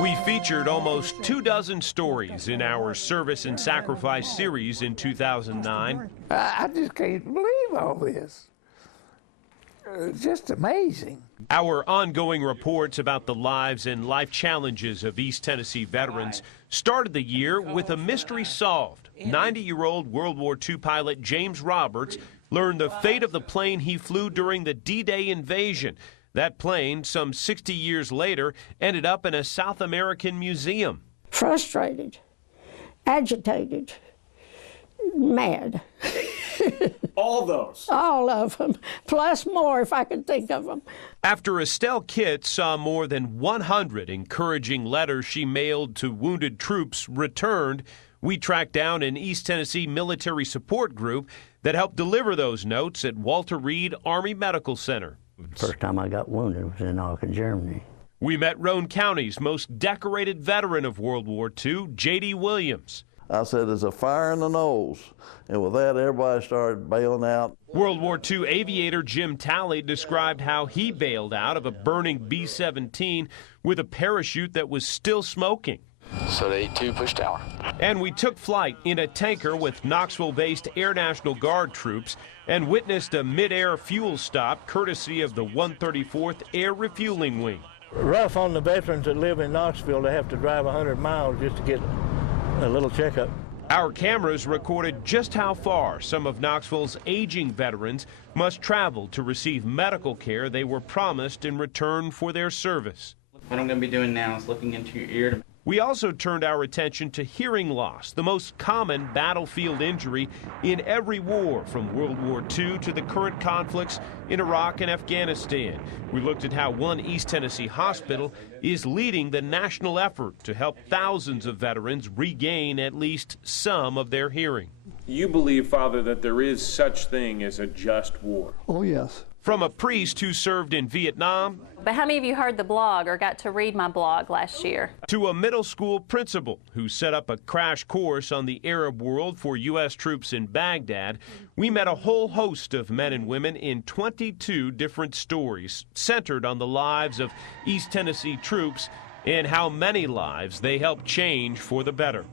We featured almost 24 stories in our Service and Sacrifice series in 2009. I just can't believe all this. It's just amazing. Our ongoing reports about the lives and life challenges of East Tennessee veterans started the year with a mystery solved. 90-year-old World War II pilot James Roberts learned the fate of the plane he flew during the D-Day invasion. That plane, some 60 years later, ended up in a South American museum. Frustrated, agitated, mad. All those? All of them, plus more if I could think of them. After Estelle Kitt saw more than 100 encouraging letters she mailed to wounded troops returned, we tracked down an East Tennessee military support group that helped deliver those notes at Walter Reed Army Medical Center. First time I got wounded was in Aachen, Germany. We met Roane County's most decorated veteran of World War II, J.D. Williams. I said, there's a fire in the nose. And with that, everybody started bailing out. World War II aviator Jim Talley described how he bailed out of a burning B-17 with a parachute that was still smoking. So they too pushed tower. And we took flight in a tanker with Knoxville-based Air National Guard troops and witnessed a mid-air fuel stop courtesy of the 134th Air Refueling Wing. Rough on the veterans that live in Knoxville to have to drive 100 miles just to get a little checkup. Our cameras recorded just how far some of Knoxville's aging veterans must travel to receive medical care they were promised in return for their service. What I'm going to be doing now is looking into your ear. We also turned our attention to hearing loss, the most common battlefield injury in every war from World War II to the current conflicts in Iraq and Afghanistan. We looked at how one East Tennessee hospital is leading the national effort to help thousands of veterans regain at least some of their hearing. You believe, Father, that there is such thing as a just war? Oh, yes. From a priest who served in Vietnam, but how many of you heard the blog or got to read my blog last year? To a middle school principal who set up a crash course on the Arab world for U.S. troops in Baghdad, we met a whole host of men and women in 22 different stories centered on the lives of East Tennessee troops and how many lives they helped change for the better.